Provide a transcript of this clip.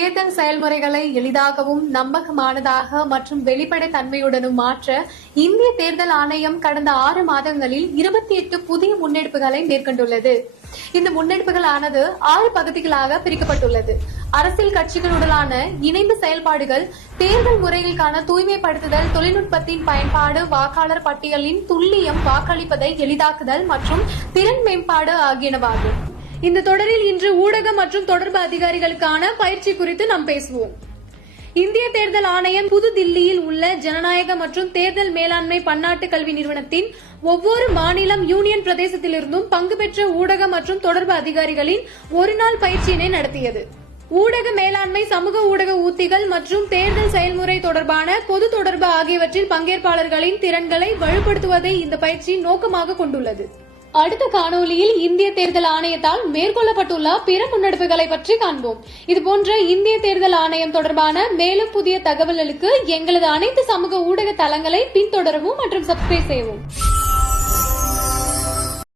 தேர்தல் செயல்முறைகளை எளிதாகவும் நம்பகமானதாக மற்றும் வெளிப்படைத்தன்மையுடனும் மாற்ற இந்திய தேர்தல் ஆணையம் கடந்த 6 மாதங்களில் 28 புதிய முன்னெடுப்புகளை மேற்கொண்டுள்ளது. இந்த முன்னெடுப்புகளானது 6 பகுதிகளாக பிரிக்கப்பட்டுள்ளது. அரசியல் கட்சிகளுடனான இணைந்த செயல்பாடுகள், தேர்தல் முறைகளுக்கான தூய்மைப்படுத்துதல், தொழில்நுட்பத்தின் பயன்பாடு, வாக்காளர் பட்டியலின் துல்லியம், வாக்களிப்பதை எளிதாக்குதல் மற்றும் திறன் மேம்பாடு ஆகியனவாகும். இந்த தொடரில் இன்று ஊடக மற்றும் தொடர்பு அதிகாரிகளுக்கான பயிற்சி குறித்து நாம் பேசுவோம். இந்திய தேர்தல் ஆணையம் புதுதில்லியில் உள்ள ஜனநாயக மற்றும் தேர்தல் மேலாண்மை பன்னாட்டு கல்வி நிறுவனத்தின் ஒவ்வொரு மாநிலம், யூனியன் பிரதேசத்திலிருந்தும் பங்கு பெற்ற ஊடக மற்றும் தொடர்பு அதிகாரிகளின் ஒருநாள் பயிற்சியினை நடத்தியது. ஊடக மேலாண்மை, சமூக ஊடக உத்திகள் மற்றும் தேர்தல் செயல்முறை தொடர்பான பொது தொடர்பு ஆகியவற்றில் பங்கேற்பாளர்களின் திறன்களை வலுப்படுத்துவதை இந்த பயிற்சி நோக்கமாக கொண்டுள்ளது. அடுத்த காணொலியில் இந்திய தேர்தல் ஆணையத்தால் மேற்கொள்ளப்பட்டுள்ள பிற முன்னெடுப்புகளை பற்றி காண்போம். இதுபோன்ற இந்திய தேர்தல் ஆணையம் தொடர்பான மேலும் புதிய தகவல்களுக்கு எங்களது அனைத்து சமூக ஊடக தளங்களை பின்தொடரவும் மற்றும் சப்ஸ்கிரைப் செய்யவும்.